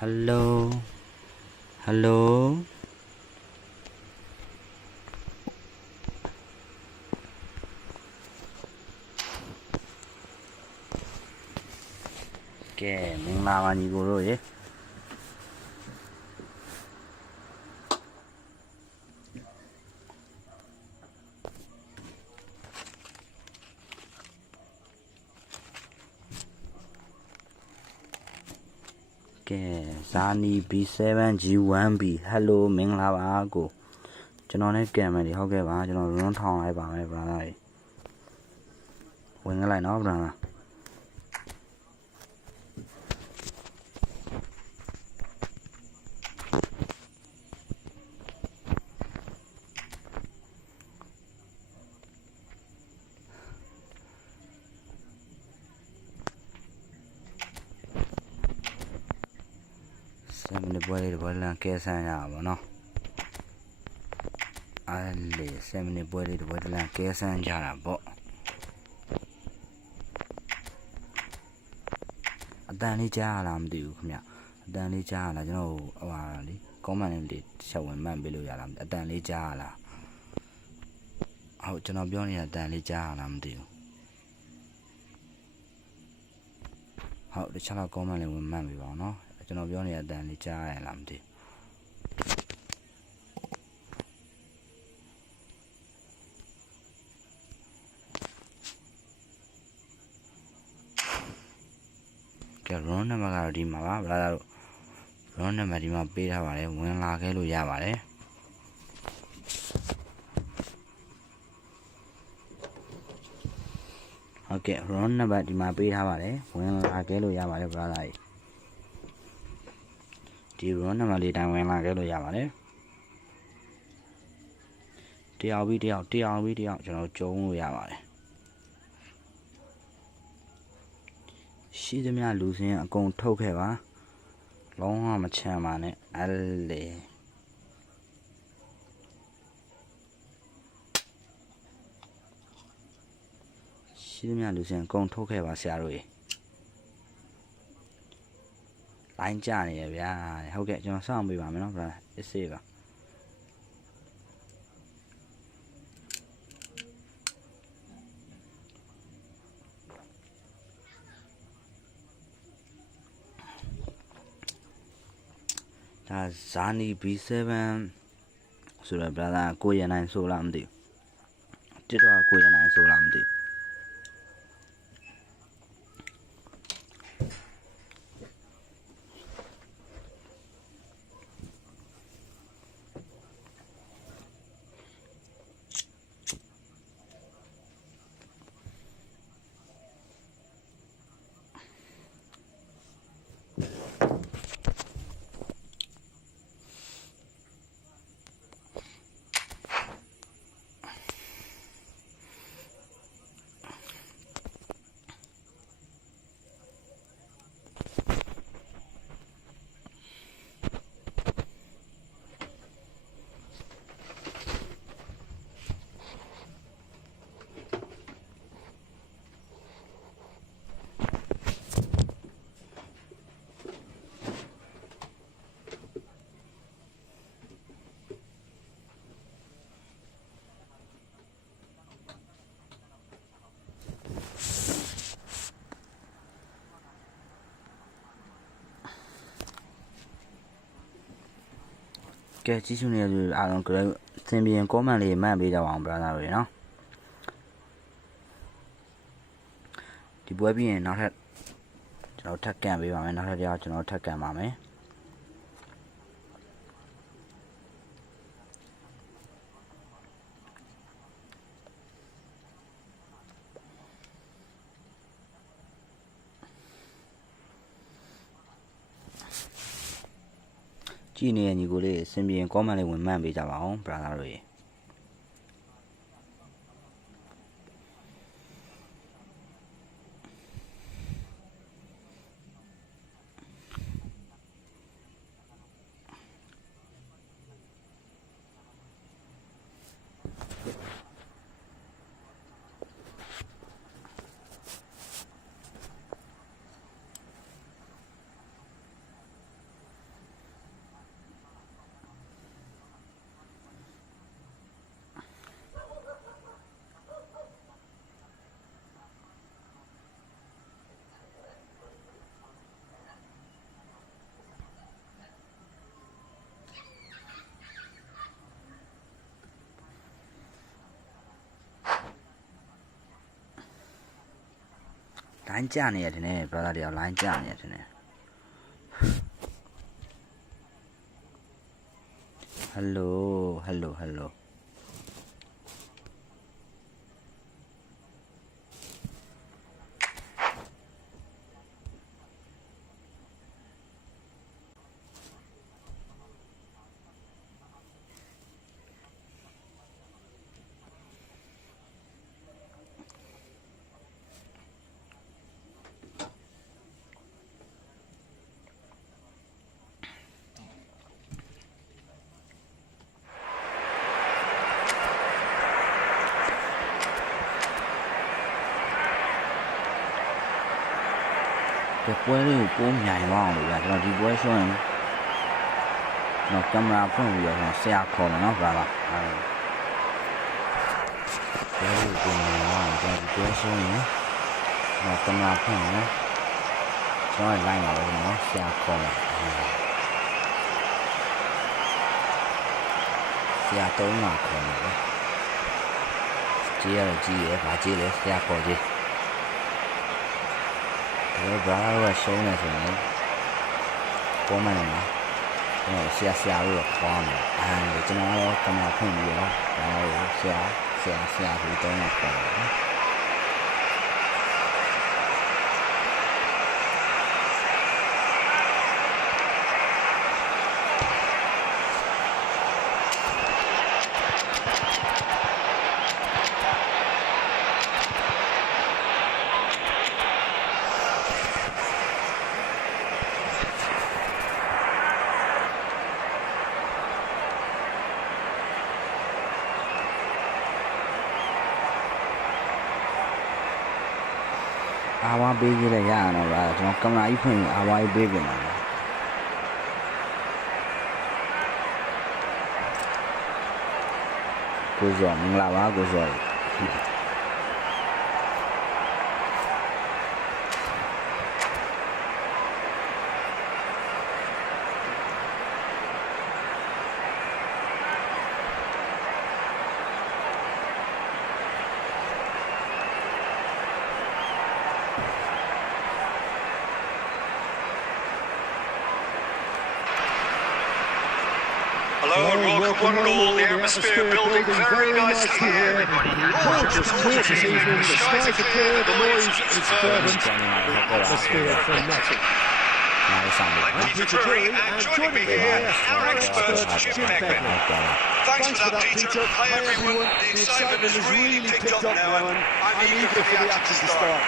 Hello, hello. Okay, mình làm anh gì rồi đấy. Okay, Sunny B7 G1B. Hello, mình là bà cô. Cho nó này kèm này thì ok bà, cho nó thong lại bà này bà này. Quên cái lại nó rồi. Xem được bơi là kia sang nhà bà nó. Alle, xem được bơi là kia sang nhà là bộ. Anh đi cha làm điều không nhỉ? Anh đi cha là cho nó vào đi. Có mà em đi sau mình mang về luôn làm. Anh đi cha là. Hậu cho nó biết là anh đi cha làm điều. Hậu để cho nó có mà mình mang về vào nó. Cho nó biết là anh đi cha làm điều. Cái rốn này mà là đi mà bà là rốn này mà đi mà bê ra vào đấy muốn là cái lùi ra vào đấy. Ok, rốn này mà đi mà bê ra vào đấy muốn là cái lùi ra vào đấy bà lại. Thì rốn này mà đi đang muốn là cái lùi ra vào đấy. Tiêu cho nó trốn lùi ra vào đấy. Xí thế mà lùi xem con thâu cái bà. Long mà chém mà này, alle. Xí thế mà lùi xem con thâu cái bà xa rồi. Đánh trả này bia, ok cho nó xong bị bà mới nó ra, xí vào. Ta Sunny B7 ဆိုတော့ brother ကိုရနိုင်ဆိုလားမသိဘူးတစ်တော့ကိုရနိုင်ဆိုလားမသိဘူးကဲကြီးစုနေရအားလုံးကသင်ပြင်ကောမန့်လေးမှတ်ပေးကြပါအောင် brother တွေနော်ဒီပွဲပြီးရင်နောက်ထပ်ကျွန်တော်ထပ်ကန်ပေးပါမယ်နောက်ထပ်တရားကျွန်တော်ထပ်ကန်ပါမယ်ကြည့်နေရညီကိုလေးစင်ပြင်ကောမန့်လေးဝင်မှတ်ပေးကြပါအောင် brother တွေ line 架နေရတယ် brother တွေ line 架နေရတယ် hello ပွဲလေးကိုပိုးမြိုင်သွားအောင်လို့ဗျာကျွန်တော်ဒီပွဲရှုံးရင်တော့ကင်မရာဖွင့်ပြီးတော့ဆရာခေါ်မယ်နော်ဗျာပွဲလေးကိုပိုးမြိုင်သွားအောင်ကျွန်တော်ဒီပွဲရှုံးရင်တော့ကင်မရာဖွင့်မယ်ကျွန်တော်လိုက်ပါမယ်နော်ဆရာခေါ်မယ်ဆရာတုံးမှာခေါ်မယ်ကြီးရကြီးရဘာကြီးလဲဆရာခေါ်ကြီးbravo show này thì có mà này xe rồi khoa mà để cho nó cầm là không gì đó xe thì tôi là khỏe Awa big là ya nó là chúng cầm lại phun awa big mà cô giỏi mình làm á cô giỏi Hello and welcome one and all. The atmosphere building very nicely here. Gorgeous evening. The skies are clear. The noise is fervent. Atmosphere frenetic. I'm Peter Drury, and joining me here, our expert Jim Beglin. Thanks for that, Peter. Hi everyone. The excitement has really picked up now, and I'm eager for the action to start.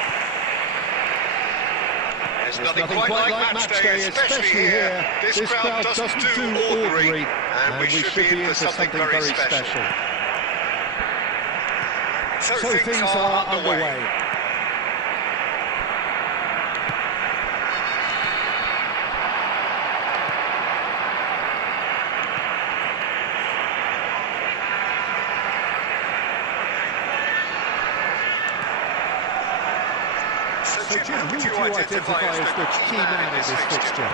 There's nothing quite like match day, especially here. This crowd doesn't do ordinary, and we should be in for something very special. So things are underway. So Jim, who would you identify as the key man in this fixture?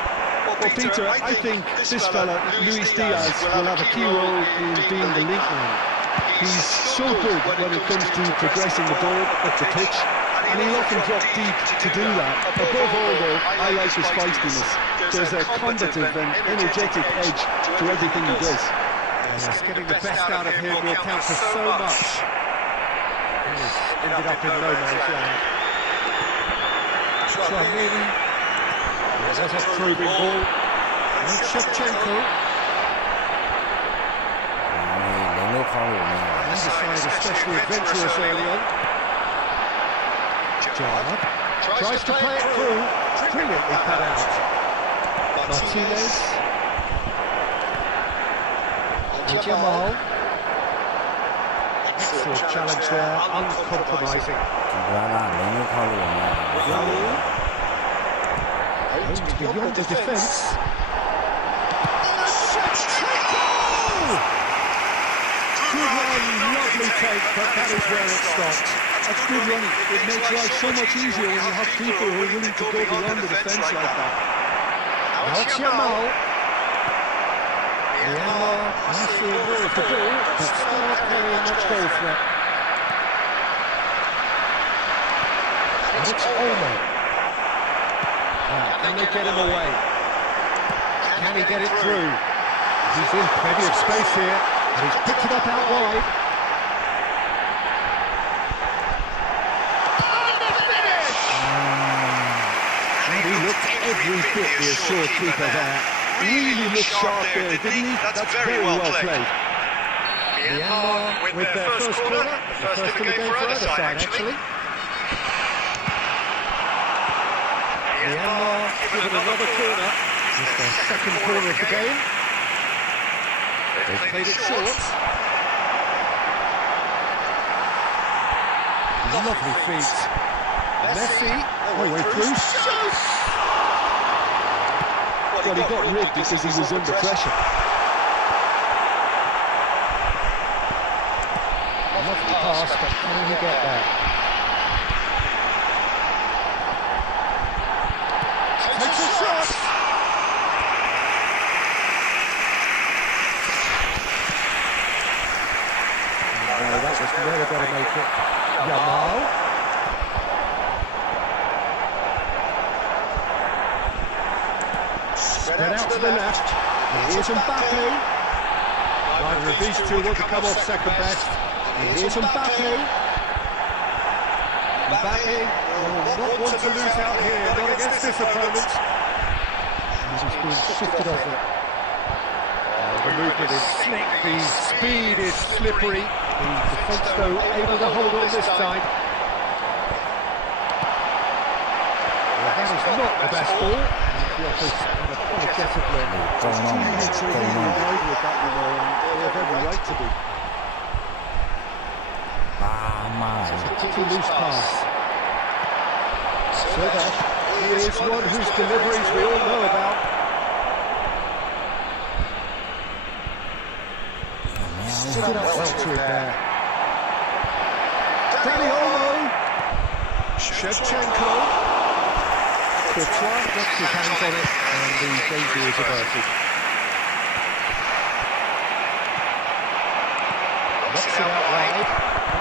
Well, Peter, I think this fella, Luis Diaz, will have a key role in being the link man. He's so good when it comes to progressing the ball up the pitch, and he'll often drop deep to do that. Above all, though, I like his feistiness. There's a combative and energetic edge to everything he does. Yes, getting the best out of him will count for so much. He's ended up in no man's land. Tramini, there's a probing ball, and Shevchenko. Underside especially adventurous early on. Gerrard tries to play it through, brilliantly cut out. Martinez. And Jamal. Excellent challenge there, uncompromising. Beyond the defence. Good run, lovely take, but that is where it stopped. That's good running. It makes life so much easier when you have people who are willing to go beyond the defence like that. Now it's Jamal. Nicely aware of the ball, but still not carrying much goal threat. And it's Olmo. Can they get him away? Can he get it through? He's in plenty of space here, and he's picked it up out wide. And he looked every bit the assured keeper there. Really looked sharp there, didn't he? That's very well played. Myanmar with their first corner. The first in the game for either side, actually. Myanmar given another corner. It's their second corner of the game. They've played it short. Lovely feet. Messi, all the way through. Shoots! Well, he got rid because he was under pressure. Lovely pass, but can he get there? Takes a shot! No, that was never going to make it. Yamal. Spread out to the left. Here's Mbappe. Neither of these two want to come off second best. Here's Mbappe. Mbappe will not want to lose out here, not against this opponent. He's being shifted off it. The movement is slick, the speed is slippery. The defence, though, able to hold on this time. Well, that is not the best ball. The offers unapologetically. There's too many children who ride with that, you know, and they have every right to be. It's a pretty loose pass. Silva, he is one whose deliveries we all know about. Stood it up well to it there. Danny Olmo. Shevchenko. Courtois gets his hands on it, and the danger is averted. Knocks it out wide.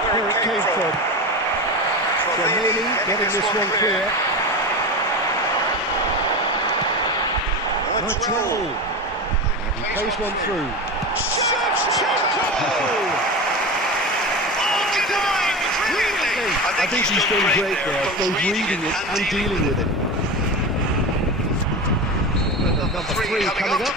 Where it came from. Romani getting this one clear. Joel. He plays one through. I think he's doing great there, both reading it and dealing with it. Number 3 coming up.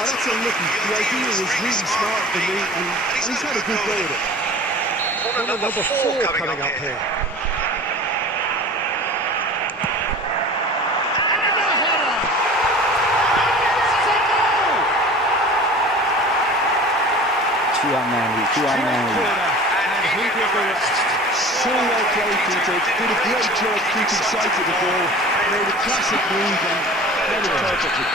That's a looky. The idea was really smart for me, and he's had a good go at it. Corner number 4 coming up here. Two on man. And he did the rest. So well played, Peter. Did a great job keeping sight of the ball. Made a classic move and played it perfectly.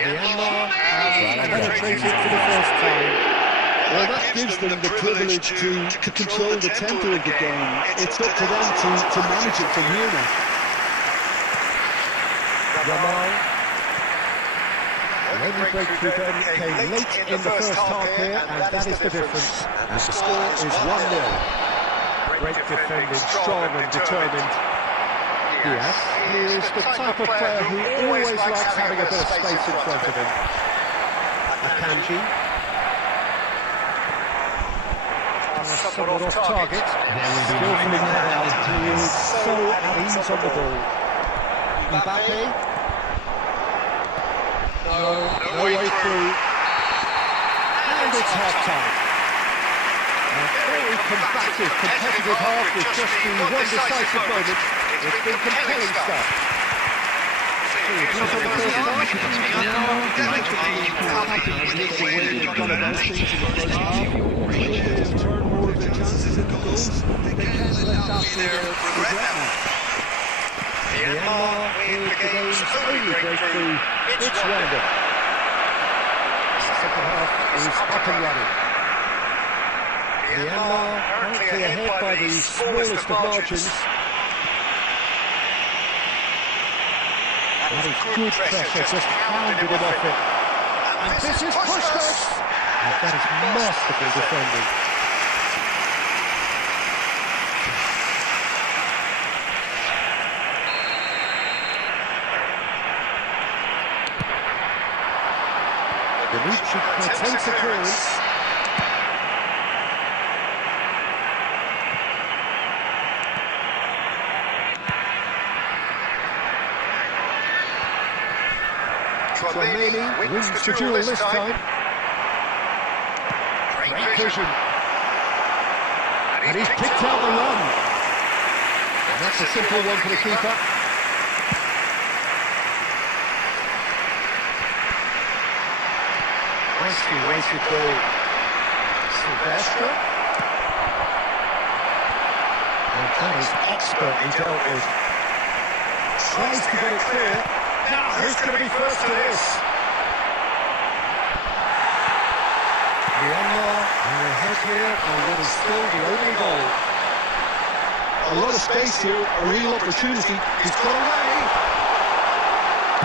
Myanmar has penetrated for the first time. Well, that gives them the privilege to control the tempo of the game. It's up to them to manage it from here now. Yamal. The only breakthrough then came late in the first half here, and that is the difference. And the score is 1-0. Great defending, strong and determined. Yes, he is the type of player who always likes having a bit of space in front of him. Akanji. Somewhat off target. Skillfully now. He is so at ease on the ball. Mbappe. No way through. And it's half-time. A very combative, competitive half with just the one decisive moment. It's been compelling stuff. Turn more of the chances into goals. They can't let that be their regret now. Myanmar with the game's only breakthrough. It's rounded. Second half is up and running. Myanmar currently ahead by the smallest of margins. That is good pressure, just hounded him off it. And this is Pushkas! And that is masterful defending. Denucci attempts a clearance. Tremini wins the duel this time. Great vision. And he's picked out the run. And that's a simple one for the keeper. Nicely weighted ball. Sylvester. And that is expertly dealt with. Tries to get it clear. Now, who's going to be first to this? Myanmar are ahead here on what is still the only goal. A lot of space here, a real opportunity. He's got away.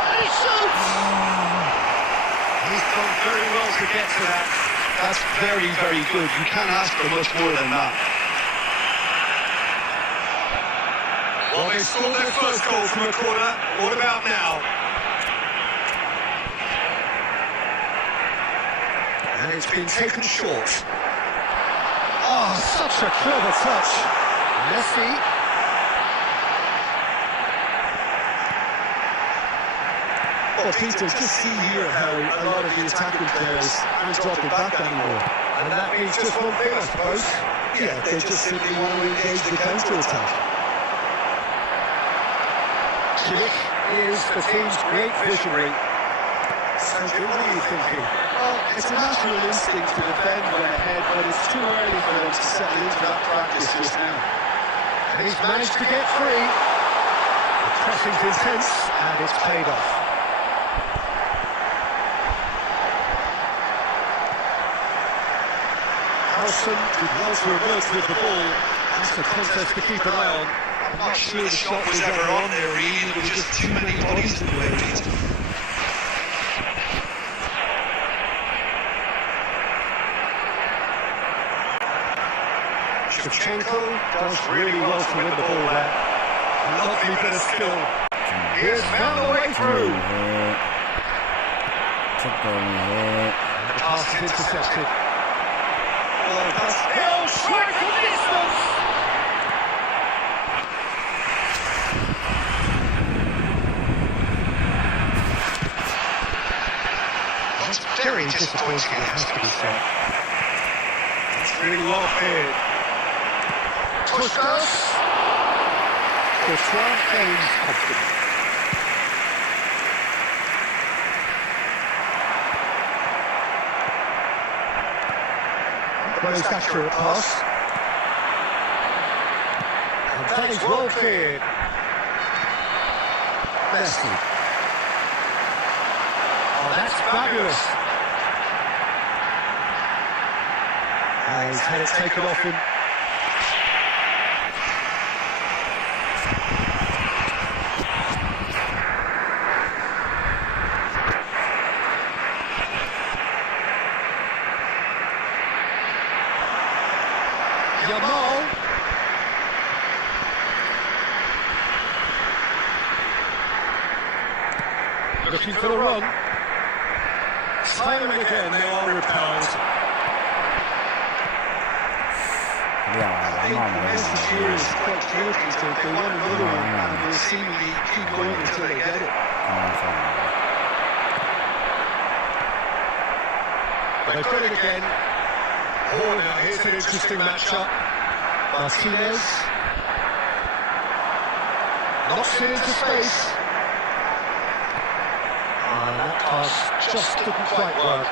And he shoots! He's done very well to get to that. That's very, very good. You can't ask for much more than that. Well, they scored their first goal from a corner. What about now? And it's been taken short. Oh, such a clever touch. Messi. Oh, Peter, just see here how a lot of the attacking players aren't dropping back anymore. And that means just one thing, I suppose. Yeah, they just simply want to engage the counter-attack. Kimmich is the team's great visionary. So what are you thinking? Well, it's a natural instinct to defend when ahead, but it's too early for them to settle into that practice just now. And he's managed to get free. The pressing's intense, and it's paid off. Harrison did well to emerge with the ball. That's a contest to keep an eye on. I'm not sure the shot was ever on there, really. There were just too many bodies in the way. Shevchenko does really well to win the ball there. Lovely bit of skill. Here's found the way through. The pass is intercepted. Oh, that's Hill, strike from distance! That's very disappointing, it has to be said. That's really well played. Pushkas. Courtois gains confidence. Most accurate pass. And that is well cleared. Messi. Oh, that's fabulous. And he's had it taken off him. Yamal. Looking for the run. Firing again, they are repelled. I think the message here is quite clear to us that they want another one and they'll seemingly keep going until they get it. They've got it again. Oh, now here's an interesting matchup. Martinez knocks it into space. That pass just didn't quite work.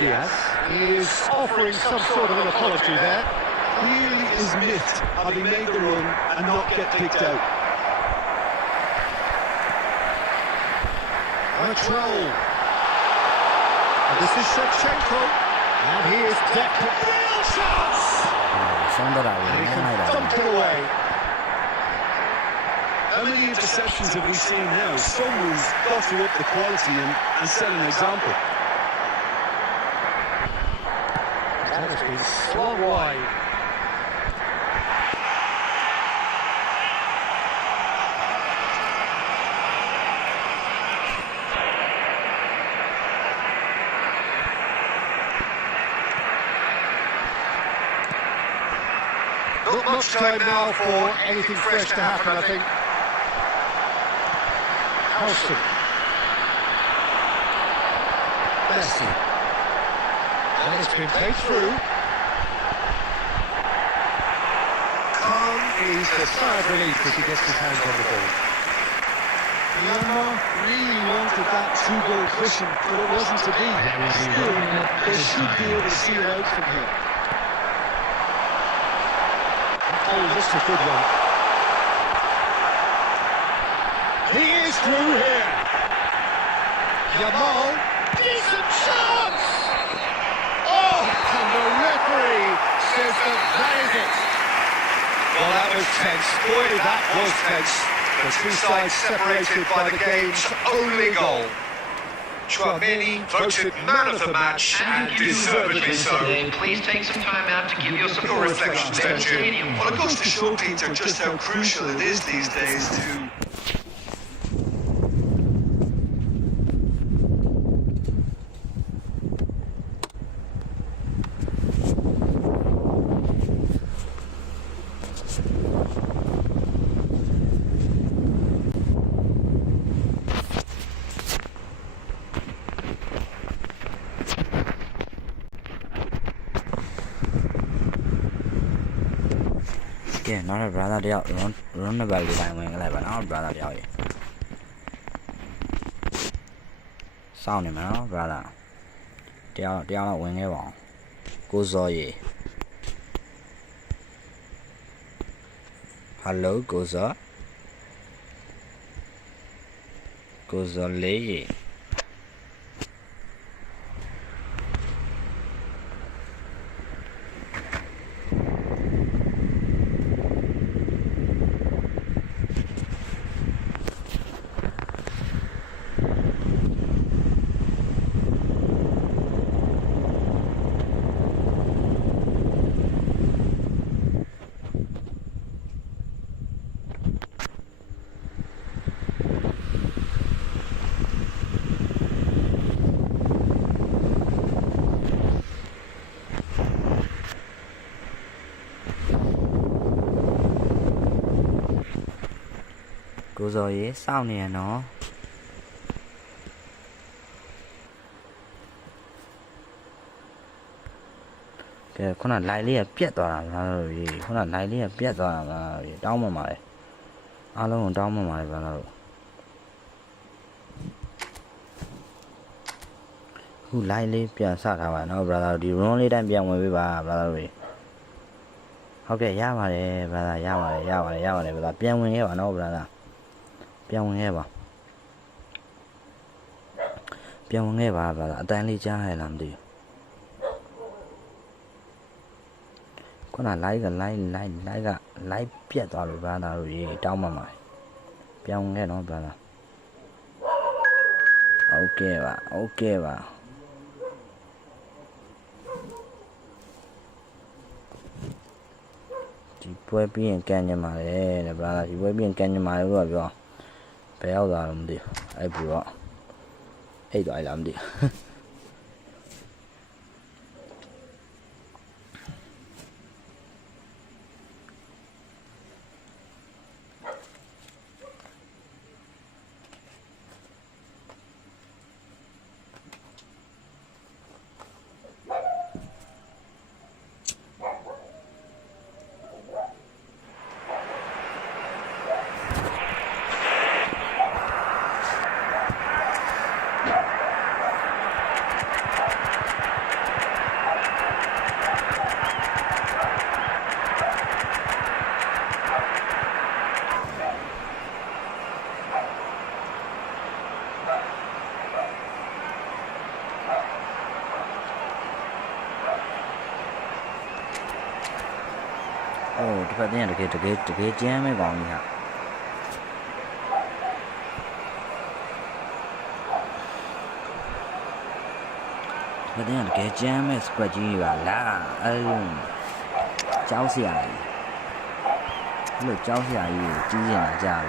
Diaz is offering some sort of an apology there. Clearly is miffed having made the run and not get picked out. Control. And this is Shevchenko. And he is decked. Real chance! ဆုံးတော့တာပဲ And he နည်း can လိုက်တာ dump it away. How many interceptions have we seen now? Someone's got to up the quality and set an example. That has been slung wide. Not much time now for anything fresh to happen, I think. Howson. Messi. And it's been played through. Khan is a sigh of relief as he gets his hands on the ball. Myanmar really wanted that two-goal cushion, but it wasn't to be. Still, they should be able to see it out from here. Oh, that's a good one. He is through here. Yamal, decent chance! Oh, and the referee says that is it. Well, that was tense. Boy, that was tense. The two sides separated by the game's only goal. Chouameni voted man of the match, and deservedly so. Please take some time out to give yourself Your reflections there, Jim. Well, it goes to show, Peter, just how crucial it is these days to... Okay, not a brother deal. Run the belly line when I have an brother deal. Sound him out, brother. Deal wing ever. Goes all ye. Hello, goes up. Goes all lay. Cô rồi sao nè nó cái con là lại liền biết rồi con là lại liền biết rồi là đau mà mày alo còn đau mà mày vào rồi khu lại liền biết sao thằng bạn nó brother đi run lên đang biết ngoài bà brother ok ya mà đấy brother ya mà đấy brother biết ngoài nghe bạn nó brother Piang nghe bà Piang nghe bà và đang đi cha hay làm gì có là lấy biết rồi bà nào gì trong mà mày Piang nghe nó bà là ok bà chỉ quay biển kèn nhà mày đấy bà là chỉ quay biển kèn nhà mày rồi bà béo ra làm gì ai bữa ai đòi làm gì ဖက်တင်းတကယ်ကြမ်းမဲ့ကောင်းကြီးဟာဖက်တင်းတကယ်ကြမ်းမဲ့ squad ကြီးပါလားအဲ့လိုကြောက်စရာကြီးအဲ့လိုကြောက်စရာကြီးကိုကြီးရင်လာကြတယ်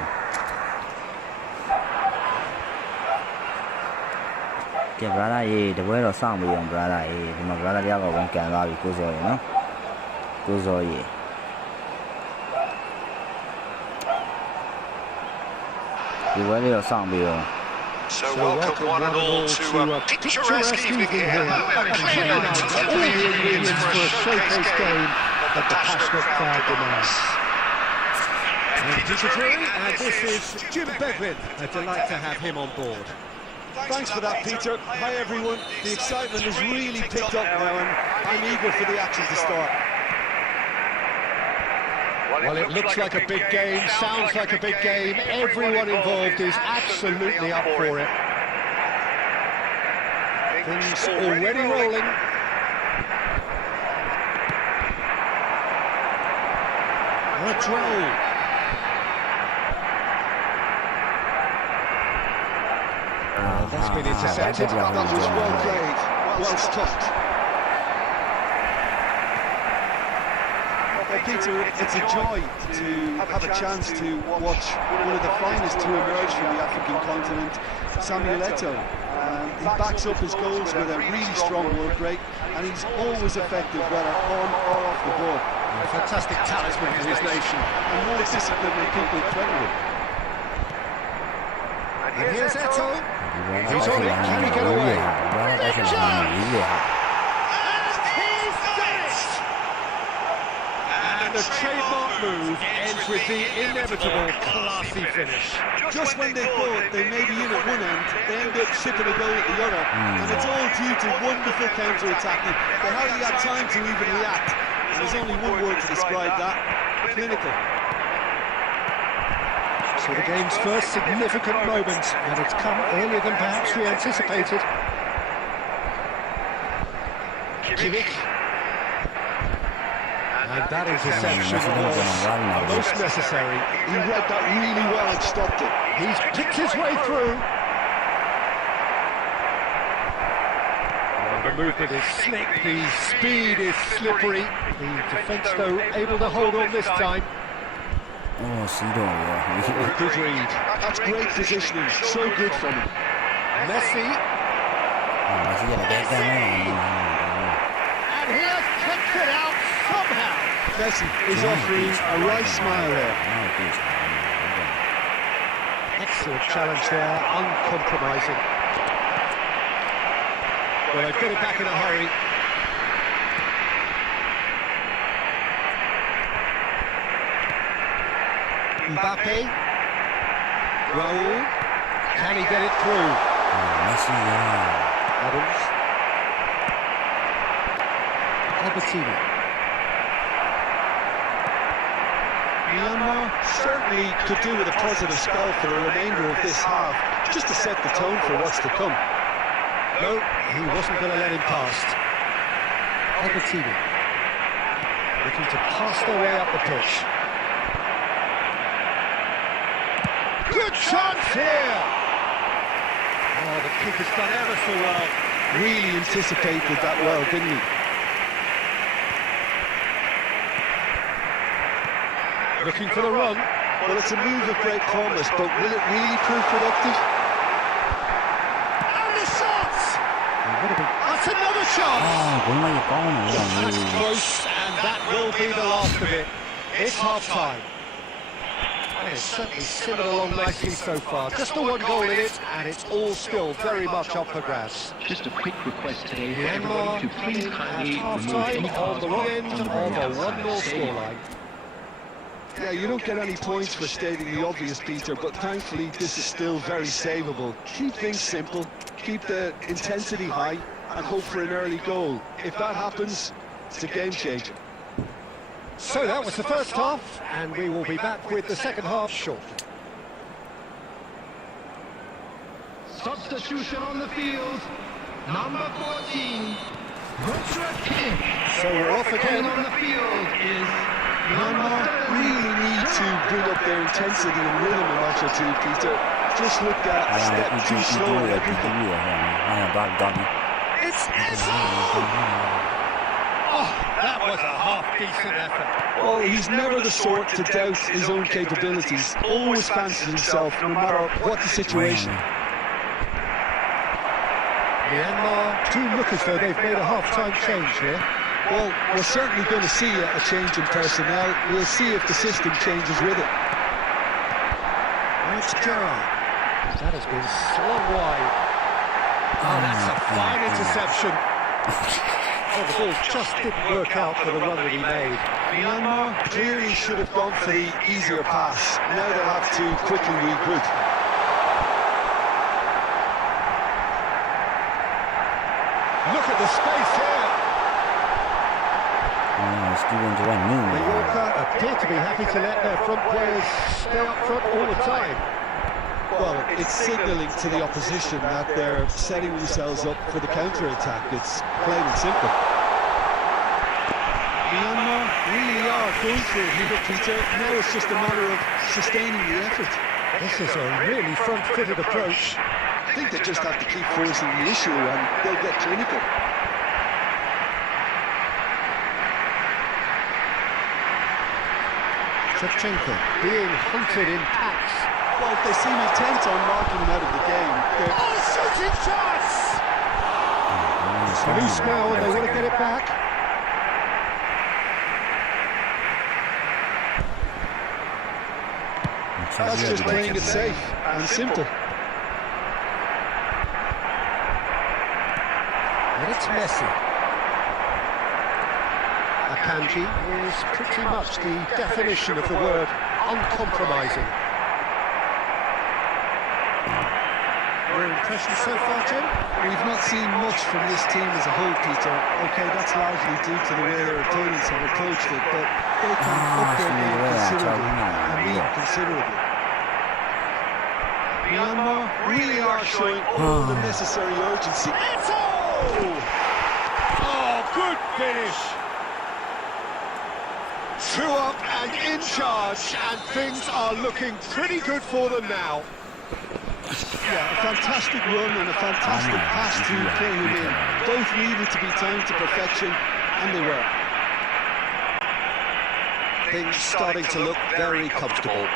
ကဲ brother ရေတပွဲတော့စောင့်ပြီးအောင် brother ရေဒီမှာ brother တယောက်ကဝင်ကန်သွားပြီကိုစောရေနော်ကိုစောရေဒီပွဲလေးတော့စောင့်ပြီးအောင် So welcome one and all to a picturesque evening here. All the ingredients for a showcase game that the passionate crowd demands. And this is Jim Beglin. A delight to have him on board. Thanks for that, Peter. Hi, everyone. The excitement has really picked up now, and I'm eager for the action to start. Well, it looks like a big game, sounds like a big game. Everyone involved is absolutely up for it. Things already rolling. A droll. That's been intercepted. That was well played, well stopped. Well, Peter, it's a joy to have a chance to watch one of the finest to emerge from the African continent, Samuel Eto'o. He backs up his goals with a really strong work rate, and he's always effective, whether on or off the ball. A fantastic talisman for his nation. And more discipline than people credit him. And here's Eto'o. He's on it. Can he get away? And the trademark move ends with the inevitable classy finish. Just when they thought they may be in at one end, they end up shipping a goal at the other. And it's all due to wonderful counter-attacking. They hardly had time to even react. And there's only one word to describe that: clinical. So the game's first significant moment, and it's come earlier than perhaps we anticipated. Kimmich. And that interception was most necessary. He read that really well and stopped it. He's picked his way through. And the movement is slick, the speed is slippery. The defence, though, able to hold on this time. Oh, Sido, yeah. Good read. That's great positioning, so good from him. Messi. Messi gonna get that man. And he has kicked it out somehow. Messi is offering a right smile there. Excellent challenge there, uncompromising. Well, they've got it back in a hurry. Mbappe. Raul. Can he get it through? Messi, yeah. Adams. Albertini. Myanmar certainly could do with a positive spell for the remainder of this half, just to set the tone for what's to come. No, he wasn't going to let him past. Albertini. Looking to pass their way up the pitch. Good chance here! Oh, the keeper's done ever so well. Really anticipated that well, didn't he? Looking for the run. Well, it's a move of great promise, but will it really prove productive? And the shots! That's another shot! That's close, and that will be the last of it. It's half-time. And it's certainly simmered along nicely so far. Just the one goal in it, and it's all still very much up for grabs. Just a quick request today for Myanmar everybody to please kindly remove half-time any on cars the parked end on of the road a outside 1-0 the stadium. scoreline. Yeah, you don't get any points for stating the obvious, Peter, but thankfully this is still very savable. Keep things simple, keep the intensity high, and hope for an early goal. If that happens, it's a game changer. So that was the first half, and we will be back with the second half shortly. Substitution on the field, number 14, Richard King. So we're off again. On the field is Myanmar really need to bring up their intensity and rhythm a notch or two, Peter. Just look at a step too slow and everything. Oh, that was a half-decent effort. Well, he's never the sort to doubt his own capabilities. Always fancies himself, no matter what the situation. Myanmar do look as though they've made a half-time change here. Well, we're certainly going to see a change in personnel. We'll see if the system changes with it. That's Gerrard. That has been slung wide. Oh, that's a fine interception. Oh, the ball just didn't work out for the run that he made. Myanmar clearly should have gone for the easier pass. Now they'll have to quickly regroup. Look at the space here. Mallorca appear to be happy to let their front players stay up front all the time. Well, it's signalling to the opposition that they're setting themselves up for the counter-attack. It's plain and simple. Myanmar really are going for it here, Peter. Now it's just a matter of sustaining the effort. This is a really front-footed approach. I think they just have to keep forcing the issue and they'll get clinical. Shevchenko being hunted in packs. Well, they seem intent on knocking him out of the game. Oh, shooting chance! It's loose now and they want to get it back. That's just playing it safe and simple. And it's Messi. Akanji is pretty much the definition of the word uncompromising. Your impression so far, Jim? We've not seen much from this team as a whole, Peter. OK, that's largely due to the way their opponents have approached it, but they can up their game considerably and lead considerably. Myanmar really are showing all the necessary urgency. Oh, good finish! 2 up and in charge, and things are looking pretty good for them now. Yeah, a fantastic run and a fantastic pass to play him in. Both needed to be timed to perfection, and they were. Things starting to look very comfortable.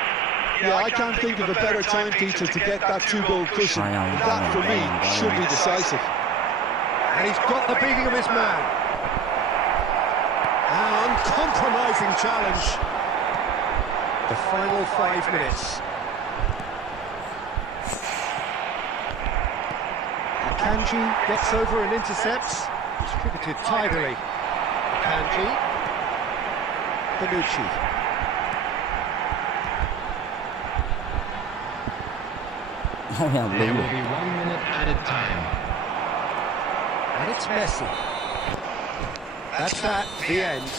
Yeah, I can't think of a better time, Peter, to get that 2-goal cushion. That, for me, should be decisive. And he's got the beating of his man. An uncompromising challenge. The final 5 minutes. Akanji gets over and intercepts. Distributed tidily. Akanji. Bonucci. There will be 1 minute added time. And it's Messi. That's that, the end.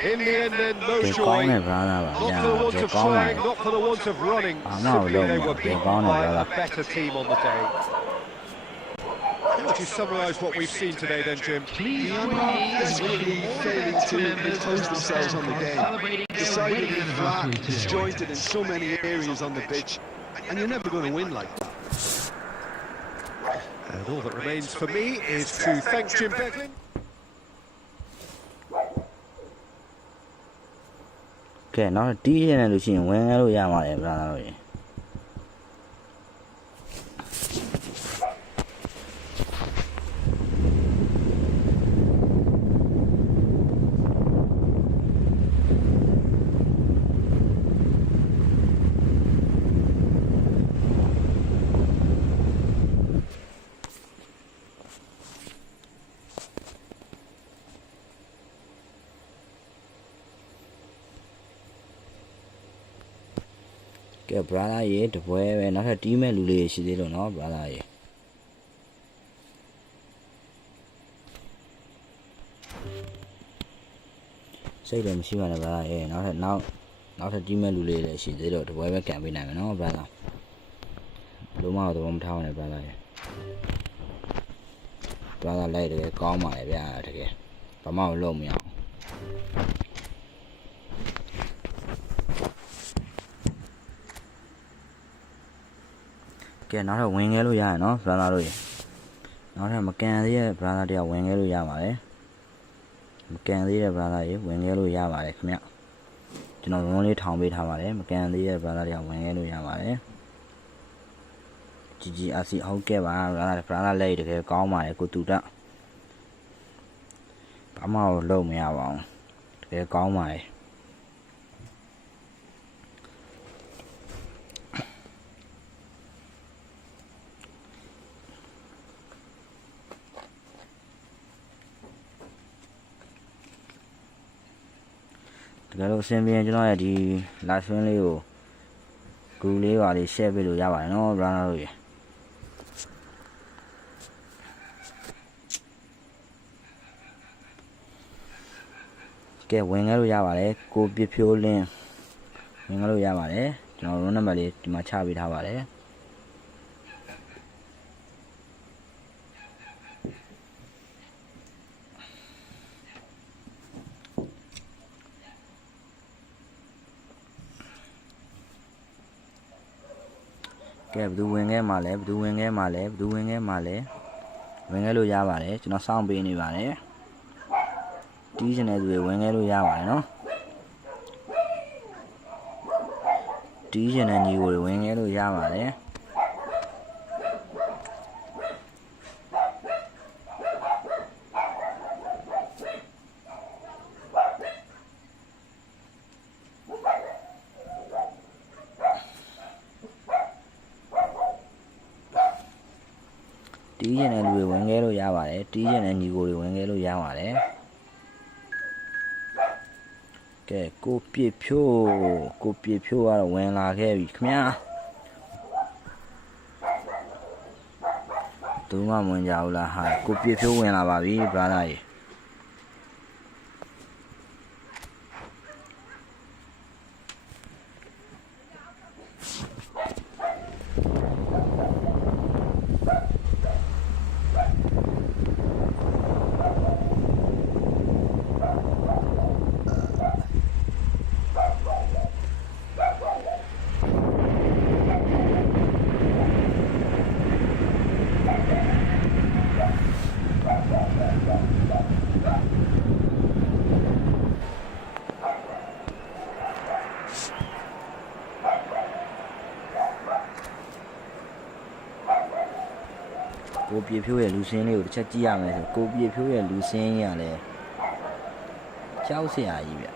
In the end, then, no joy. Not for the want of trying, not for the want of running. Simply they were beaten by a better team on the day. How would you summarise what we've seen today then, Jim? Myanmar is really failing to impose themselves on the game. Decidedly flat, disjointed in so many areas on the pitch. And you're never going to win like that. And all that remains for me is to thank Jim Beglin. Okay, now the DJ and Lucian, when I am brother. Okay, brother, yeah, the boy, not a team, Lulu, she didn't know, brother. Say them, she went about, yeah, not a team, Lulu, she did it, the boy can't be named, no, brother. Luma, the hometown, brother. Brother, later, call my, yeah, again. Come on, low me out. ကဲနောက်ထပ်ဝင်ခဲ့လို့ရရနော် brother တို့ရေနောက်ထပ်မကန်သေးတဲ့ brother တယောက်ဝင်ခဲ့လို့ရပါတယ်မကန်သေးတဲ့ brother ရေဝင်ခဲ့လို့ရပါတယ်ခင်ဗျကျွန်တော်လုံးလေးထောင်ပေးထားပါတယ်မကန်သေးတဲ့ brother တယောက်ဝင်ခဲ့လို့ရပါတယ် GGRC ဟုတ်ကဲ့ပါ brother လက်တကယ်ကောင်းပါတယ်ကိုတူတဘာမှလုံးမရပါဘူးတကယ်ကောင်းပါတယ်တကယ်လို့အဆင်ပြေကျွန်တော်ရဲ့ဒီ live stream လေးကို group လေးပါလေး share ပေးလို့ရပါတယ်နော် brother တို့ရေကဲဝင်ခဲ့လို့ရပါတယ်ကိုပြဖြိုးလင်းဝင်ခဲ့လို့ရပါတယ်ကျွန်တော် room number လေးဒီမှာချပေးထားပါတယ်ကဲဘယ်သူဝင်ခဲ့မှာလဲဘယ်သူဝင်ခဲ့မှာလဲဘယ်သူဝင်ခဲ့မှာလဲဝင်ခဲ့လို့ရပါတယ်ကျွန်တော်စောင့်ပေးနေပါတယ်တီးချင်တဲ့သူတွေဝင်ခဲ့လို့ရပါတယ်နော်တီးချင်တဲ့ညီကိုတွေဝင်ခဲ့လို့ရပါတယ်တီးချင်တဲ့လူတွေဝင်ခဲ့လို့ရပါတယ်တီးချင်တဲ့ညီကိုတွေဝင်ခဲ့လို့ရပါတယ်ကဲကိုပြည့်ဖြိုးကတော့ဝင်လာခဲ့ပြီခင်ဗျာသူမှဝင်ကြဘူးလားဟာကိုပြည့်ဖြိုးဝင်လာပါပြီ brother ကြီးကိုပြည့်ဖြိုးရဲ့လူစင်းလေးကိုတစ်ချက်ကြည့်ရမယ်ဆိုကိုပြည့်ဖြိုးရဲ့လူစင်းကြီးကလည်းကြောက်စရာကြီးဗျ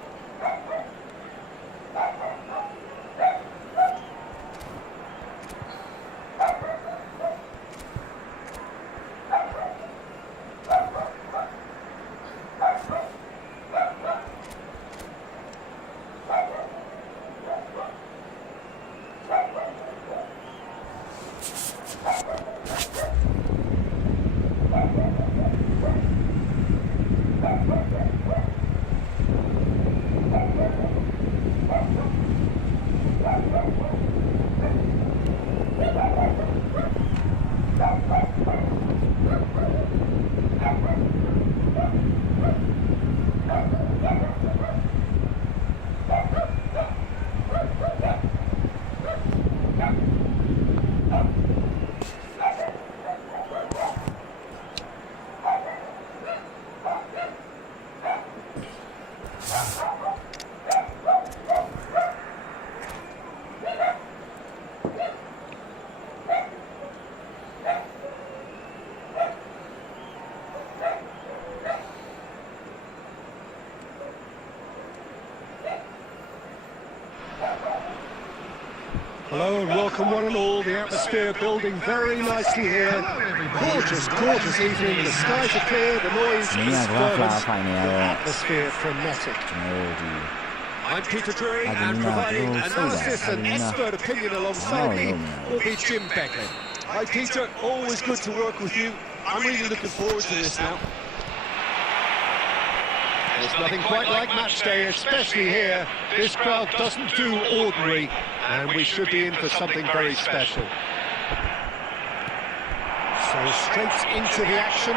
Hello and welcome one and all. The atmosphere building very nicely here. Gorgeous, gorgeous evening. The skies are clear, the noise is fervent, the atmosphere frenetic. I'm Peter Drury, and providing analysis and expert opinion alongside me will be Jim Beckley. Hi Peter, always good to work with you. I'm really looking forward to this now. There's nothing quite like match day, especially here. This crowd doesn't do ordinary, and we should be in for something very special. So straight into the action.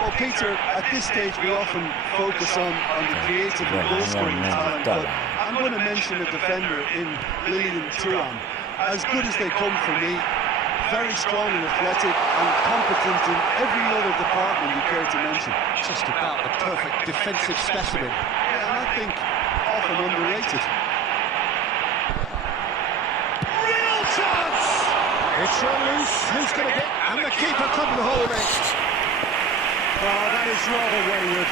Well, Peter, at this stage we often focus on the creative and goal-scoring talent, but I'm going to mention a defender in Lillian Thuram. as good as they come for me. Very strong and athletic and competent in every other department you care to mention. Just about the perfect defensive specimen. Yeah, and I think often underrated. Real chance! It's run loose. Who's going to get? And the keeper couldn't hold it. Oh, that is rather wayward.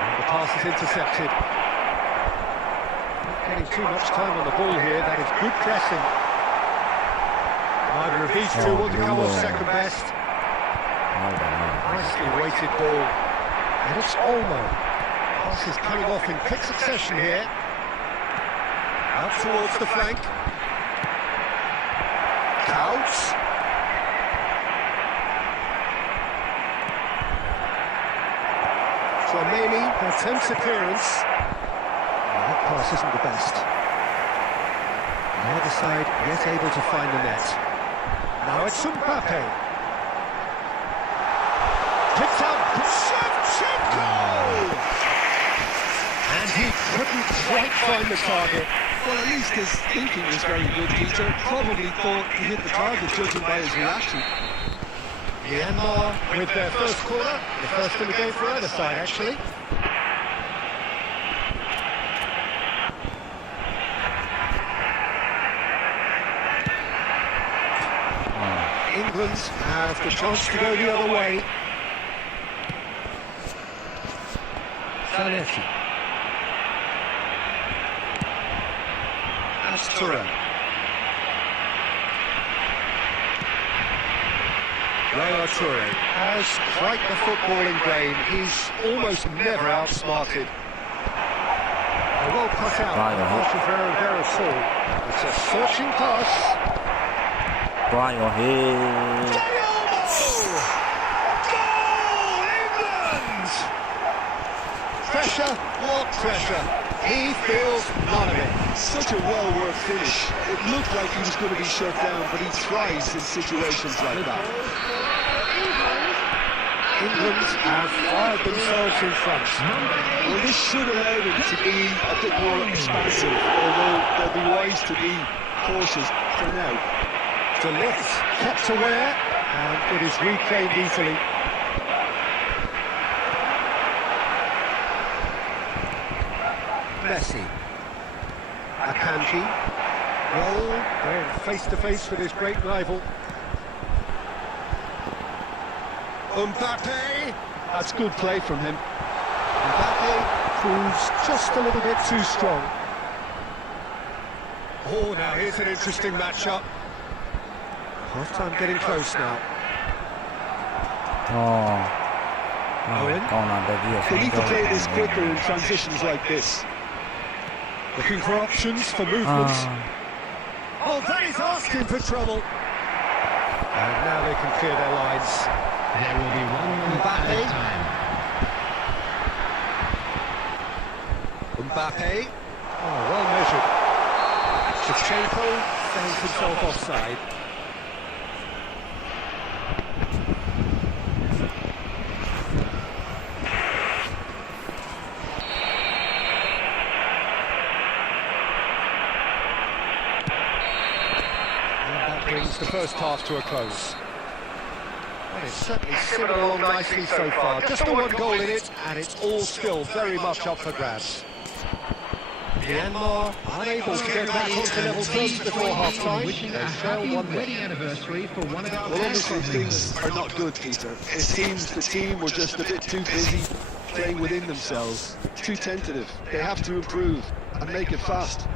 And the pass is intercepted. Not getting too much time on the ball here. That is good pressing. Neither of these two want to come off second best. Nicely weighted ball. And it's Olmo. Pass is coming off in quick succession here. Out towards the flank. Counts. Flamini attempts a clearance. That pass isn't the best. Neither side yet able to find the net. Now it's Mbappe. Picked up. Shevchenko! And he couldn't quite find the target. Well, at least his thinking was very good, Peter. Probably thought he hit the target, judging by his reaction. Myanmar with their first corner. The first in the game for either side, actually. England have the chance to go the other way. Zanetti. That's Touré. Yaya Touré has quite the footballing brain. He's almost never outsmarted. A well cut out by Vera Saul. It's a searching pass. Brian, you're here. Goal! England! Pressure, what pressure? He feels none of it. Such a well-worked finish. It looked like he was going to be shut down, but he thrives in situations like that. England have fired themselves in front. Well, this should allow them to be a bit more expansive, although they'll be wise to be cautious for now. The lift kept aware, and it is reclaimed easily. Messi. Akanji. Well, they're face to face with his great rival. Mbappe. That's good play from him. Mbappe proves just a little bit too strong. Oh, now here's an interesting matchup. Half-time getting close now. They need to play this quicker in transitions like this. Looking for options for movements. Oh, that is asking for trouble. And now they can clear their lines. There will be 1 minute added time. Mbappe. Oh, well measured. Shevchenko finds himself offside. Brings the first half to a close. Well, it's certainly simmered along nicely so far. Just the one goal in it, and it's all still very much up for grabs. Myanmar unable to get back onto level terms before half-time. Wishing a They trail happy 1-0. wedding anniversary for one of our Well, obviously fans. things are not good, Peter. It seems the team were just a bit too busy playing within themselves, too tentative. They have to improve and make it fast.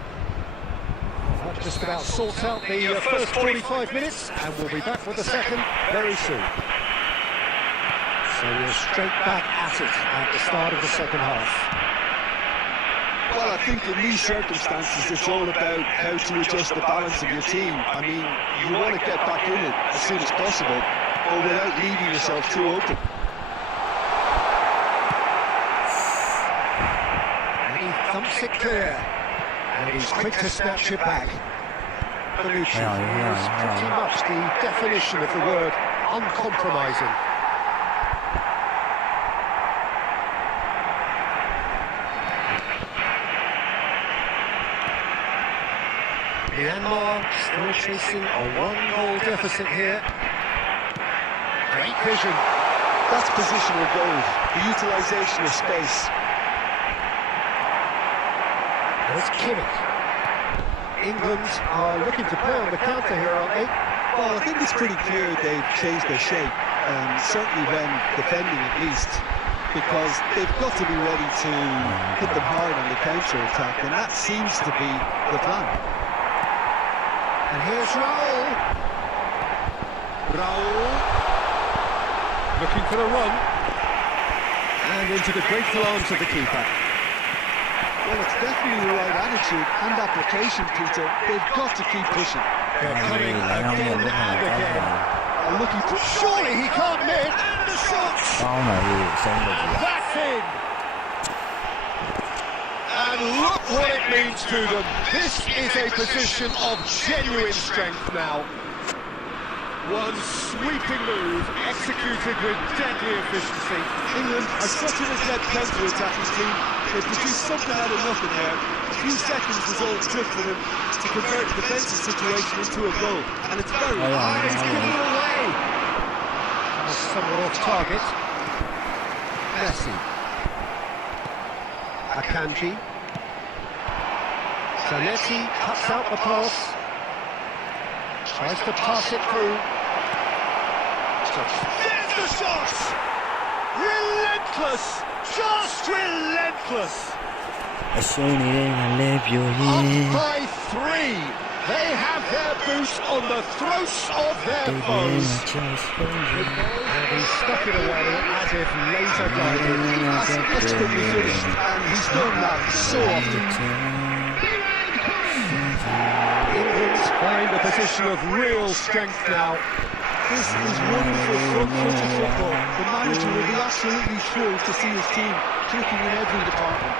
That just about sorts out the first 45 minutes, and we'll be back with the second very soon. So we're straight back at it at the start of the second half. Well, I think in these circumstances, it's all about how to adjust the balance of your team. I mean, you want to get back in it as soon as possible, but without leaving yourself too open. And he thumps it clear, and he's quick to snatch it back. Bonucci is pretty much the definition of the word uncompromising. Myanmar still chasing a 1-goal deficit here. Great vision. That's positional gold, the utilisation of space. There's Kimmich. England are looking to play on the counter here, aren't they? Well, I think it's pretty clear they've changed their shape, certainly when defending at least, because they've got to be ready to hit them hard on the counter-attack, and that seems to be the plan. And here's Raul. Raul. Looking for the run. And into the grateful arms of the keeper. Well, it's definitely the right attitude and application, Peter. They've got to keep pushing. They're coming again and again. Looking for... Surely he can't miss. And the shot. That's in. And look what it means to them. This is a position of genuine strength now. One sweeping move, executed with deadly efficiency. England are such an adept counter-attacking team. They've produced something out of nothing there. A few seconds was all it took for them to convert a defensive situation into a goal. And it's very hard. He's given it away. Somewhat off target. Messi. Akanji. Zanetti cuts out the pass. Tries to pass it through. There's the shot! Relentless! Just relentless! Up by 3! They have their boots on the throats of their foes. And he stuck it away as if laser guided. That's quickly finished, and he's done that so often. England's find a position of real strength now. This is wonderful front-footed football. The manager will be absolutely thrilled to see his team clicking in every department.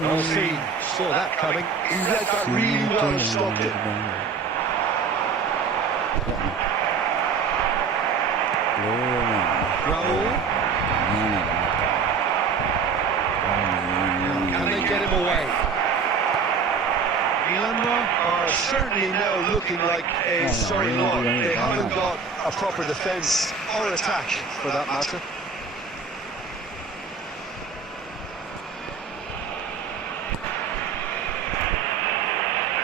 Well seen, saw that coming. He read that really well and stopped it. Raul. Can they get him away? Myanmar are certainly now looking like a sorry lot. They haven't got a proper defence or attack, for that matter.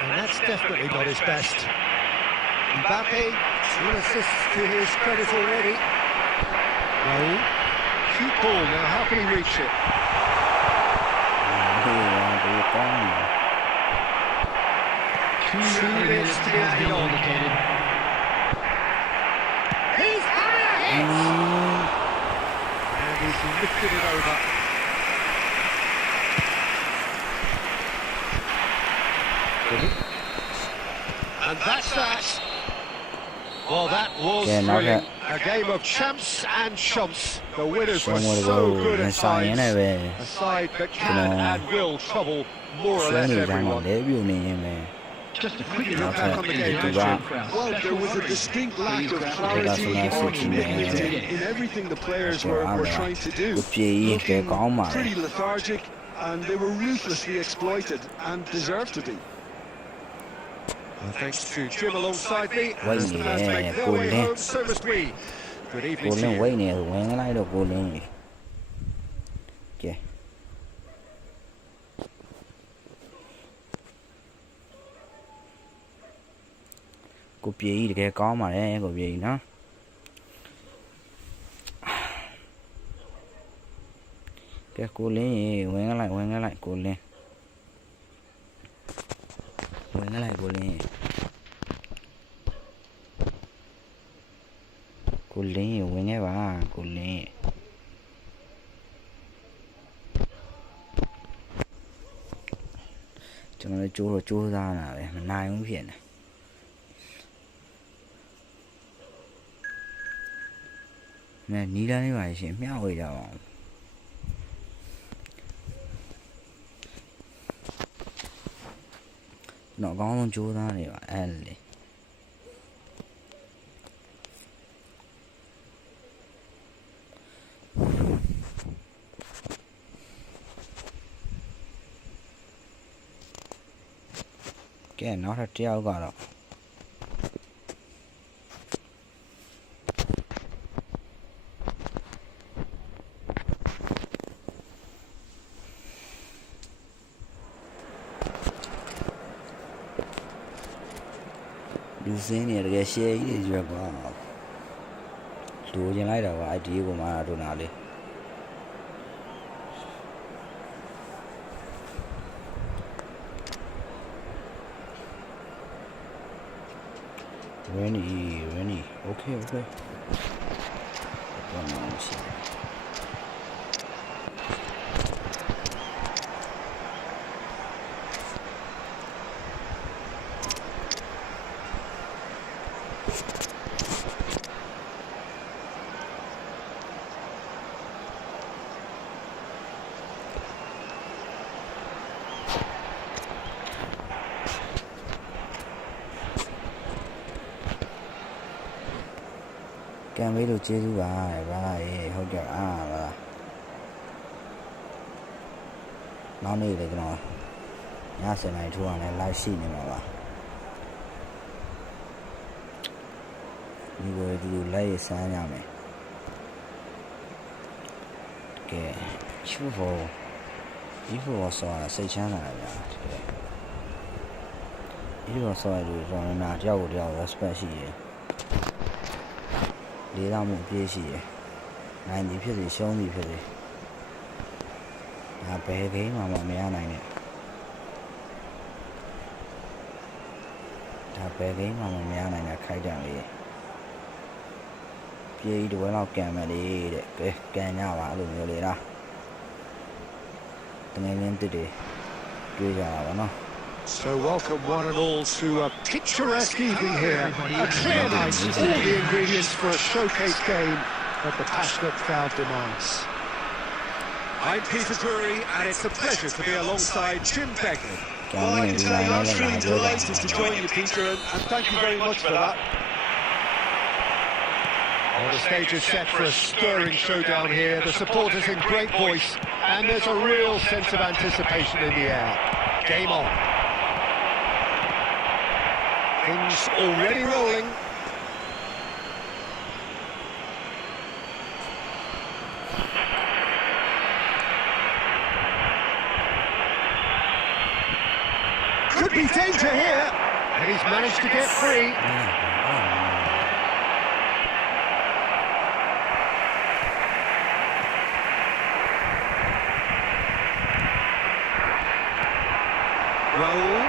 And that's definitely not his best. Mbappe, 2 assists to his credit already. Raul. Cute ball now, how can he reach it? 2 minutes to get it on. He's had a hit! And he's lifted it over. And that's that. Well, that was brilliant. A game of champs and chumps. The winners were so good at times. A side that can and will trouble more or less everyone. Just a quick Look back on the game. Well, there was a distinct lack of clarity and commitment in everything the players were trying to do. Looking pretty lethargic, and they were ruthlessly exploited and deserved to be. Well, thanks to Jim alongside me. As the fans make their way home, so must we. Good evening to you. Cô Phi thì kia có mà đấy, cô Phi nó cái cô lấy quên lại cô lấy cô lấy quên nghe bà cô lấy cho nó chú ra nào vậy mà nai cũng phiền này. Nè, ní ra đấy mà sẽ méo rồi đâu. Nó có con chú ta để bảo ăn đi. ကဲနောက်ထပ်တစ်ယောက်ကတော့လူစင်းနေတကယ်ရှယ်ကြီးတွေရွက်ကွာလိုချင်လိုက်တာကွာအဲ့ဒီကိုမှဒိုနာလေးRennie, okay. Don't know, shit. ကံပေးလို့ကျေးဇူးပါဗျာဟုတ်ကဲ့ဗျာနောက်နေ့လည်းကျွန်တော်ည7:00 နာရီထိုးအောင်လည်း live ရှိနေမှာပါဒီကိုဒီလိုက်ရစမ်းရမယ်ကဲချူဖို့ဒီဖို့ဆောစိတ်ချမ်းသာတယ်ဗျာဒီလိုဆောရလို့ကျွန်တော်နာတယောက်ကိုတယောက် respect ရှိရလေးတော့မှုအပြည့်ရှိရနိုင်ပြီဖြစ်စေရှုံးပြီဖြစ်စေဘယ်ဂိမ်းမှမရနိုင်နဲ့ဒါဘယ်ဂိမ်းမှမရနိုင်တဲ့ခိုက်တံလေးပြေးတစ်ဝဲလောက်ကံမယ်လေတဲ့ကဲကံရပါလို့မျိုးလေလားတကယ်ရင်းတစ်တွေးကြတာပါနော် So welcome one and all to a picturesque evening here. A clear night, all the ingredients for a showcase game that the passionate crowd demands. I'm Peter Drury and it's a pleasure to be alongside Jim Begley. Well, I can tell you I'm truly delighted to join you, Peter, and thank you very much for that. Well, the stage is set for a stirring showdown here. The supporters in great voice and there's a real sense of anticipation in the air. Game on. Things already rolling. Could be danger here, and he's managed to get free. Raul.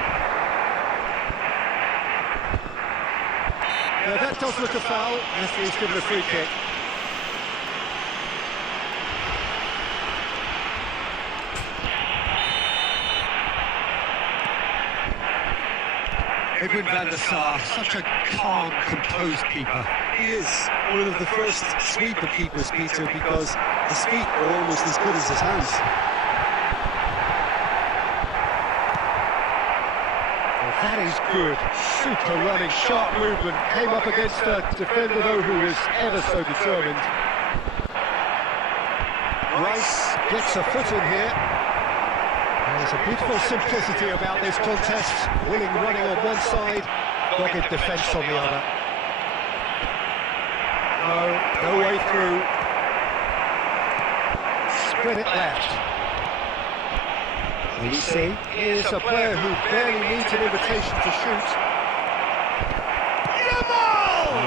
Now that does look a foul. Referee's given a free kick. Edwin van der Sar, such a calm, composed keeper. He is one of the first sweeper keepers, Peter, because his feet are almost as good as his hands. That is good. Super running, sharp movement. Came up against a defender, though, who is ever so determined. Rice gets a foot in here. There's a beautiful simplicity about this contest. Willing running on one side, dogged defence on the other. No way through. Spread it left. Elise is a player who barely needs an invitation to shoot. Yamal!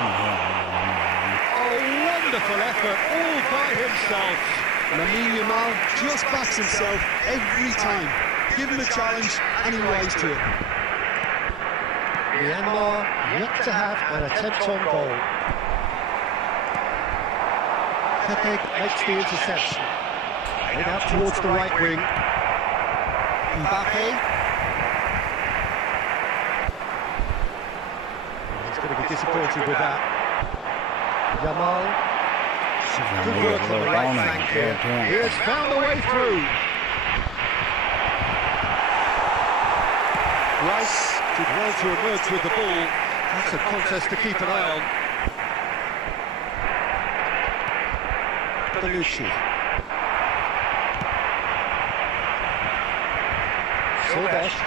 A wonderful effort all by himself. Lamine Yamal just backs himself every time. Give him a challenge and he rises to it. Myanmar yet to have an attempt on goal. Pepe makes the interception. Played out towards the right wing. Mbappe. He's going to be disappointed with that. Yamal. Good work on the right flank here. He has found a way through. Rice did well to emerge with the ball. That's a contest to keep an eye on. Belushi. Soldesh.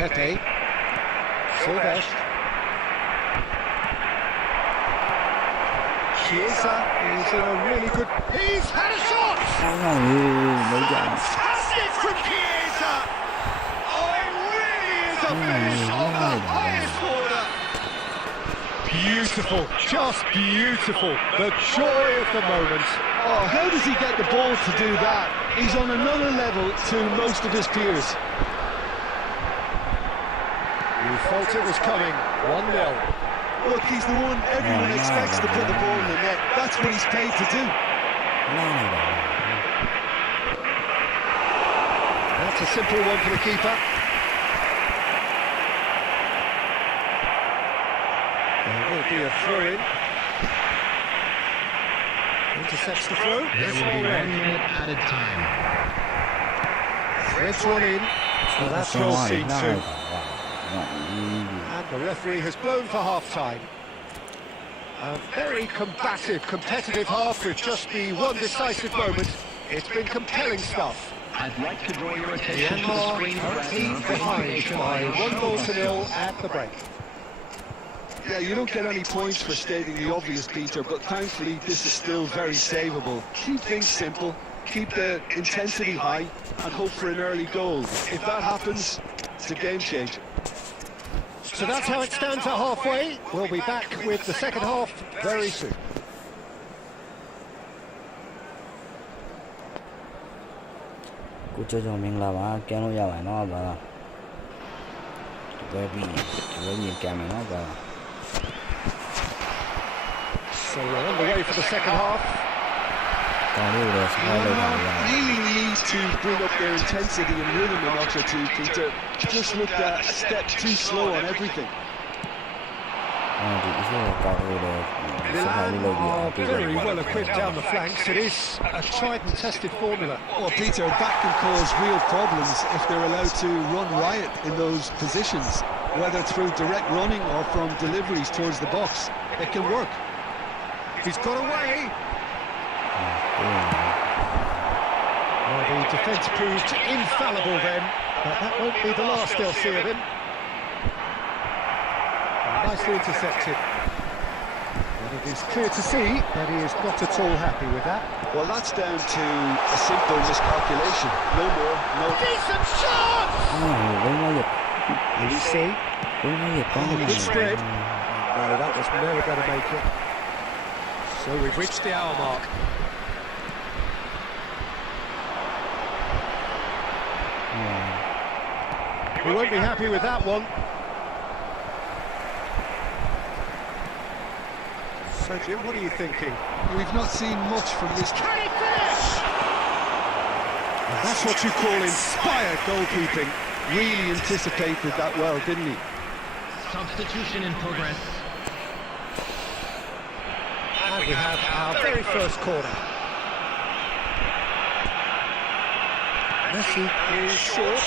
Pepe. Silvestre. Chiesa is in a really good... He's had a shot! Fantastic from Chiesa! Oh, it really is a finish on the highest order! Beautiful, just beautiful. The joy of the moment. Oh, how does he get the ball to do that? He's on another level to most of his peers. You thought it was coming. 1-0. Look, he's the one everyone expects to put the ball in the net. That's what he's paid to do. That's a simple one for the keeper. There will be a throw-in. Intercepts the throw. There will be 1 minute added time. Threads one in. So that's well seen too. And the referee has blown for half-time. A very combative, competitive half with just the one decisive moment. It's been compelling stuff. I'd like to draw your attention to the screen Currently behind by 1-0 at the break. Yeah, you don't get any points for stating the obvious, Peter, but thankfully this is still very savable. Keep things simple, keep the intensity high, and hope for an early goal. If that happens, it's a game changer. So that's how it stands at halfway. We'll be back with the second half very soon. Cô chơi cho mình là bà kéo nó ra bài nó bà tụi tôi nhìn kèm mày nó bà. So we're on the way for the second half. Really need to bring up their intensity and rhythm a notch or two, Peter. Just looked a step too slow on everything. Milan are very well equipped down the flanks. It is a tried and tested formula. Well, Peter, that can cause real problems if they're allowed to run riot in those positions, whether through direct running or from deliveries towards the box. It can work. He's got away. Well, the defence proved infallible then, but that won't be the last they'll see of him. Nicely intercepted. And it is clear to see that he is not at all happy with that. Well, that's down to a simple miscalculation. No more, no... Decent shot! You see? Good spread. No, that was never going to make it. So we've reached the hour mark. We won't be happy with that one. So Jim, what are you thinking? We've not seen much from this... Can he finish? And that's what you call inspired goalkeeping. Really anticipated that well, didn't he? Substitution in progress. And we have our very first corner. Messi is short.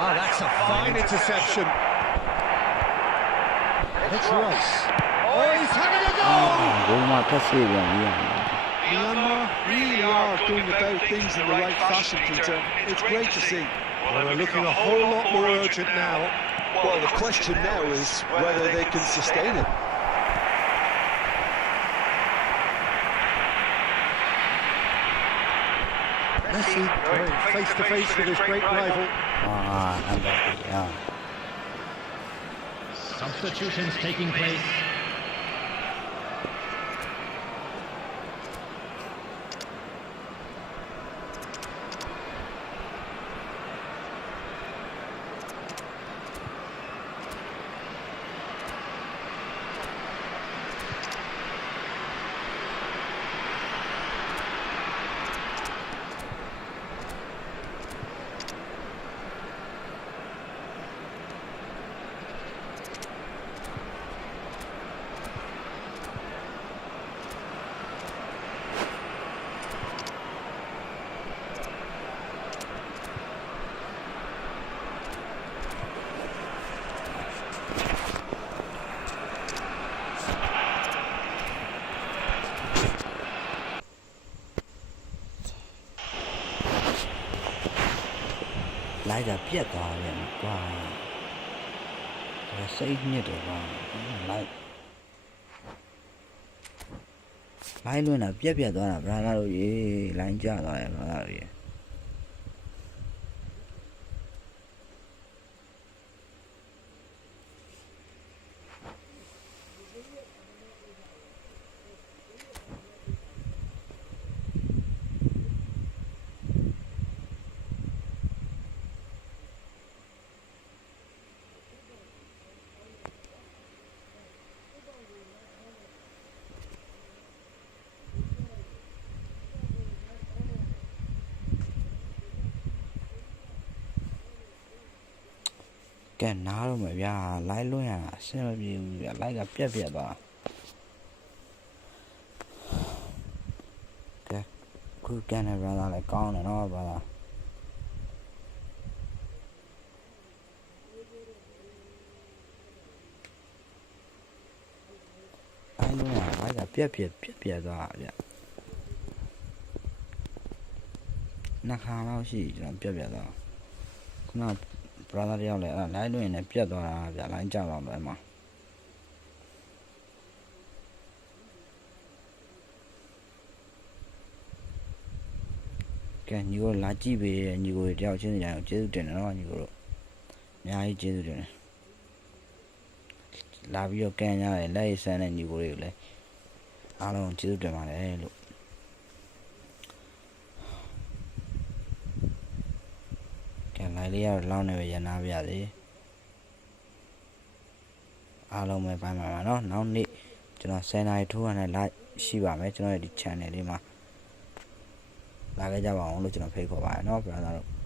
Ah, that's a fine interception. It's Rice. Oh, he's having a goal! Myanmar really are going about things in the right fashion, Peter. It's great to see. Well, they're looking a whole lot more urgent now. Well, the question now is whether they can sustain it. Messi going face to face with his great rival. Substitutions taking place. လိုက်တာပြက်သွားပြန်ကွာဒါစိတ်ညစ်တယ်ကွာလိုက်လွင်တာပြက်သွားတာဗလာတို့ရေလိုင်းကျသွားတယ်ဗလာတို့ရေကဲနားတော့မယ်ဗျာလိုက်လွင်ရအဆင်မပြေဘူးဗျာလိုက်ကပြက်သွားကဲခုကန်နေဗလာလည်းကောင်းတယ်နော်ဗလာလိုက်လွင်ရလိုက်ကပြက်သွားဗျာနှစ်ခါလောက်ရှိကျွန်တော်ပြက်သွားခုနဘရာသာတယောက်လည်းအဲ့လိုင်းလွင်နဲ့ပြတ်သွားတာဗျာလိုင်းကြောက်တော့တယ်မှာကဲညီကိုလာကြည့်ပေးတဲ့ညီကိုတယောက်ချင်းစီတိုင်းကိုကျေးဇူးတင်တယ်နော်ညီကိုတို့အများကြီးကျေးဇူးတင်တယ်လာပြီးတော့ကန်ရတယ်လက်ရည်ဆန်းတဲ့ညီကိုတွေကိုလည်းအားလုံးကျေးဇူးတင်ပါတယ်လို့လိုက်လေးရတော့လောင်းနေပဲရနာပြစေအားလုံးပဲပိုင်းပါနော်နောက်နေ့ကျွန်တော်10နာရီထိုးရတဲ့ live ရှိပါမယ်ကျွန်တော်ရဲ့ဒီ channel လေးမှာလာခဲ့ကြပါအောင်လို့ကျွန်တော်ဖိတ်ခေါ်ပါတယ်နော် brother တို့